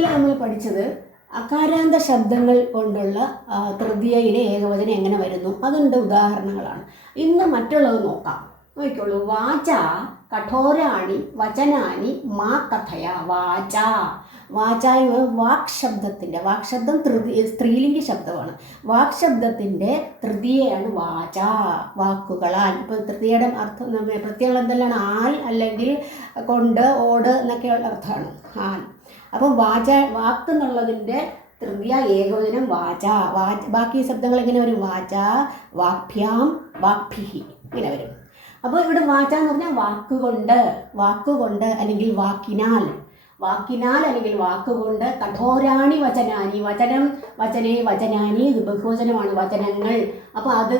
നമ്മൾ പഠിച്ചത്. അകാരാന്ത ശബ്ദങ്ങൾ കൊണ്ടുള്ള തൃതീയയിലെ ഏകവചനം എങ്ങനെ വരുന്നു? അതിന്റെ ഉദാഹരണങ്ങളാണ്. ഇന്ന് മറ്റുള്ളത് നോക്കാം. നോക്കിക്കോളൂ. വാച കഠോരാണി വചനാനി മാ കഥയ വാച. വാച വാക് ശബ്ദത്തിന്റെ വാക് ശബ്ദം തൃതി സ്ത്രീലിംഗ ശബ്ദമാണ്. വാക് ശബ്ദത്തിന്റെ തൃതീയയാണ് വാച വാക്കുകളാൽ. ഇപ്പോൾ തൃതീയയുടെ അർത്ഥം പ്രത്യേകം എന്തെല്ലാം ആൽ അല്ലെങ്കിൽ കൊണ്ട് ഓട് എന്നൊക്കെയുള്ള അർത്ഥമാണ്. ആൽ. അപ്പം വാച വാക്ക് എന്നുള്ളതിന്റെ തൃതീയ ഏകവചനം വാച. വാച ബാക്കി ശബ്ദങ്ങൾ എങ്ങനെ വരും? വാച വാക്ഭ്യാം വാക്ഭിഹി. ഇങ്ങനെ വരും. അപ്പോൾ ഇവിടെ വാച എന്ന് പറഞ്ഞാൽ വാക്കുകൊണ്ട് വാക്കുകൊണ്ട് അല്ലെങ്കിൽ വാക്കിനാൽ. വാക്കിനാൽ അല്ലെങ്കിൽ വാക്കുകൊണ്ട് കഠോരാണി വചനാനി. വചനം വചനേ വചനാനി ഇത് ബഹുവചനമാണ് വചനങ്ങൾ. അപ്പോൾ അത്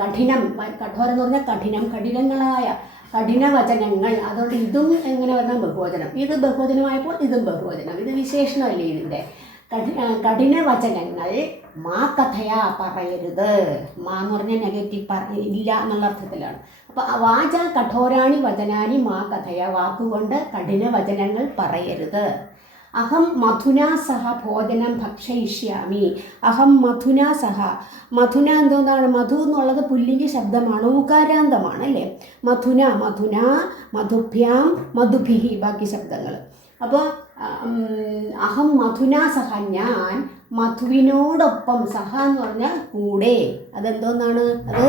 കഠിനം കഠോരം എന്ന് പറഞ്ഞാൽ കഠിനം കഠിനങ്ങളായ കഠിന വചനങ്ങൾ. അതുകൊണ്ട് ഇതും എങ്ങനെ വരണം? ബഹുവചനം. ഇത് ബഹുവചനമായപ്പോൾ ഇതും ബഹുവചനം. ഇത് വിശേഷണമല്ലേ ഇതിന്റെ കഠിന വചനങ്ങൾ മാ കഥയാ പറയരുത്. മാ എന്ന് പറഞ്ഞാൽ നെഗറ്റീവ് പറ ഇല്ല എന്നുള്ള അർത്ഥത്തിലാണ്. അപ്പോൾ വാച കഠോരാണി വചനാനി മാ കഥയ വാക്കുകൊണ്ട് കഠിന വചനങ്ങൾ പറയരുത്. അഹം മധുന സഹ ഭോജനം ഭക്ഷയിഷ്യാമി. അഹം മധുന സഹ. മധുന എന്തോന്നാണ് മധു എന്നുള്ളത് പുല്ലിന്റെ ശബ്ദമാണ് ഊകാരാന്തമാണ് അല്ലേ? മധുന മധുന മധുഭ്യാം മധുഭിഹി ബാക്കി ശബ്ദങ്ങൾ. അപ്പോൾ അഹം മധുന സഹ ഞാൻ മധുവിനോടൊപ്പം സഹ എന്ന് പറഞ്ഞാൽ കൂടെ. അതെന്തോന്നാണ് അത്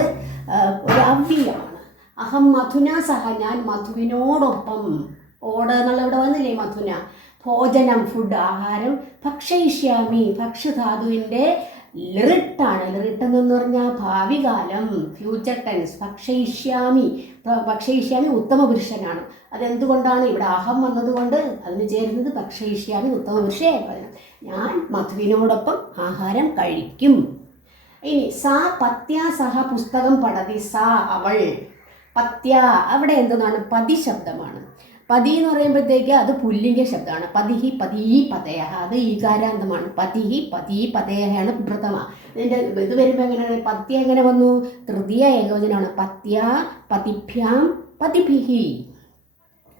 ഒരു അവ്യമാണ് അഹം മധുന സഹ ഞാൻ മധുവിനോടൊപ്പം. ഓട് എന്നുള്ള ഇവിടെ വന്നില്ലേ മധുന? ഭോജനം ഫുഡ് ആഹാരം ഭക്ഷയിഷ്യാമി ഭക്ഷ്യധാതുവിന്റെ ലിറിട്ടാണ്. ലിറിട്ട് എന്ന് പറഞ്ഞാൽ ഭാവി കാലം ഫ്യൂച്ചർ ടെൻസ് ഭക്ഷയിഷ്യാമി ഭക്ഷയിഷ്യാമി ഉത്തമ പുരുഷനാണ്. അതെന്തുകൊണ്ടാണ് ഇവിടെ അഹം വന്നതുകൊണ്ട് അതിന് ചേരുന്നത് ഭക്ഷയിഷ്യാമി ഉത്തമ പുരുഷയെ ഞാൻ മധുവിനോടൊപ്പം ആഹാരം കഴിക്കും. ഇനി സാ പത്യ സഹ പുസ്തകം പടതി സാ അവൾ. പത്യ അവിടെ എന്താണ് പതി ശബ്ദമാണ് പതി എന്ന് പറയുമ്പോഴത്തേക്ക് അത് പുല്ലിംഗ ശബ്ദമാണ്. പതിഹി പതീ പതയ അത് ഈകാരാന്തമാണ്. പതിഹി പതീ പതയാണ് പ്രഥമ. ഇതിന്റെ ഇത് വരുമ്പോൾ എങ്ങനെയാണ്? പത്യ എങ്ങനെ വന്നു? തൃതീയ ഏകവചനമാണ്. പത്യ പതിഭ്യാം പതിഭിഹി.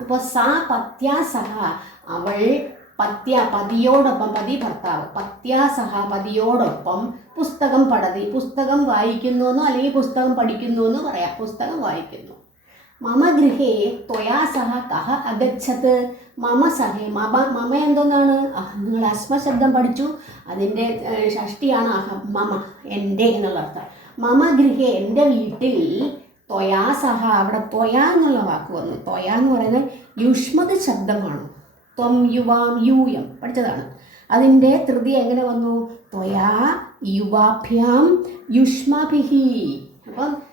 അപ്പോൾ സാ പത്യ സഹ. അവൾ പത്യ പതിയോടൊപ്പം പതി ഭർത്താവ്. പത്യ സഹ പതിയോടൊപ്പം പുസ്തകം പടതി പുസ്തകം വായിക്കുന്നു എന്നോ അല്ലെങ്കിൽ പുസ്തകം പഠിക്കുന്നു എന്ന് പറയാം. പുസ്തകം വായിക്കുന്നു. മമ ഗൃഹേ ത്വയാ സഹ കഹ അഗച്ഛത്. മമ സഹേ മമ മമ എന്തോന്നാണ്? നിങ്ങൾ അസ്മ ശബ്ദം പഠിച്ചു. അതിന്റെ ഷഷ്ടിയാണ് അഹം മമ എന്റെ എന്നുള്ള അർത്ഥം. മമ ഗൃഹേ എന്റെ വീട്ടിൽ ത്വയാ സഹ അവിടെ ത്വയ എന്നുള്ള വാക്ക് വന്നു. ത്വയ എന്ന് പറയുന്നത് യുഷ്മത് ശബ്ദമാണ്. ത്വം യുവാം യൂയം പഠിച്ചതാണ്. അതിന്റെ തൃതി എങ്ങനെ വന്നു? ത്വയാ യുവാഭ്യാം യുഷ്മഭിഹി. അപ്പം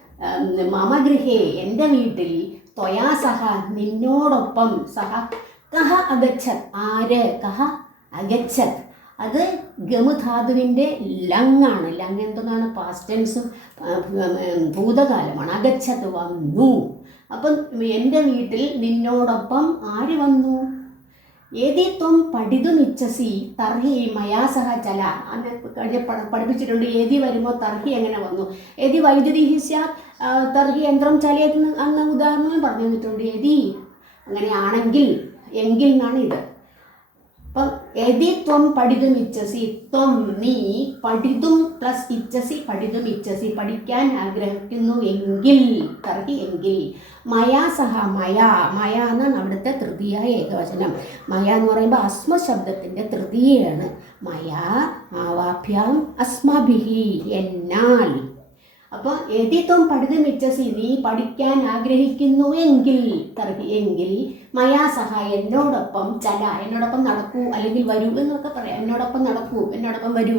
മമ ഗൃഹേ എന്റെ വീട്ടിൽ ത്വയാ സഹ നിന്നോടൊപ്പം സഹ. കഹ അഗച്ഛത്. ആര്? കഹ അഗച്ഛത്. അത് ഗമുധാതുവിന്റെ ലങ്ങാണ്. ലങ് എന്തെന്നാണ്? പാസ്റ്റൻസും ഭൂതകാലമാണ്. അഗച്ഛത് വന്നു. അപ്പം എന്റെ വീട്ടിൽ നിന്നോടൊപ്പം ആര് വന്നു? ഏതി ത്വം പഠിതുമിച്ഛസി തർഹി മയാ സഹ ചല അന്ന് കഴിഞ്ഞ പഠ- പഠിപ്പിച്ചിട്ടുണ്ട് ഏതി വരുമ്പോൾ തർഹി എങ്ങനെ വന്നു? ഏതി വൈദ്യുതി സ്യാത് തർഹി യന്ത്രം ചലയെന്ന് അന്ന് ഉദാഹരണങ്ങൾ പറഞ്ഞു തന്നിട്ടുണ്ട് ഏതി അങ്ങനെയാണെങ്കിൽ എങ്കിൽ എന്നാണ് ഇത്? അപ്പം എതി ത്വം പഠിതും ഇച്ഛസി ത്വം നീ പഠിതും പ്ലസ് ഇച്ഛസി പഠിതും ഇച്ഛസി. പഠിക്കാൻ ആഗ്രഹിക്കുന്നു എങ്കിൽ തർഹി എങ്കിൽ മയാ സഹ മയാ മയ എന്നാണ് അവിടുത്തെ തൃതീയ ഏകവചനം. മയ എന്ന് പറയുമ്പോൾ അസ്മ ശബ്ദത്തിന്റെ തൃതീയാണ്. മയ ആവാഭ്യാം അസ്മഭിഹി എന്നാൽ അപ്പോൾ എതിത്വം പഠിതം ഇച്ഛസി നീ പഠിക്കാൻ ആഗ്രഹിക്കുന്നു എങ്കിൽ തർഹി എങ്കിൽ മയാ സഹ എന്നോടൊപ്പം ചല എന്നോടൊപ്പം നടക്കൂ അല്ലെങ്കിൽ വരൂ എന്നൊക്കെ പറയാം. എന്നോടൊപ്പം നടക്കൂ എന്നോടൊപ്പം വരൂ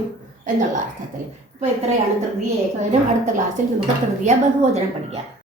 എന്നുള്ള അർത്ഥത്തിൽ. അപ്പോൾ ഇത്രയാണ് തൃതീയ ഏകവചനം അടുത്ത ക്ലാസ്സിൽ നമുക്ക് തൃതീയ ബഹുവചനം പഠിക്കാം.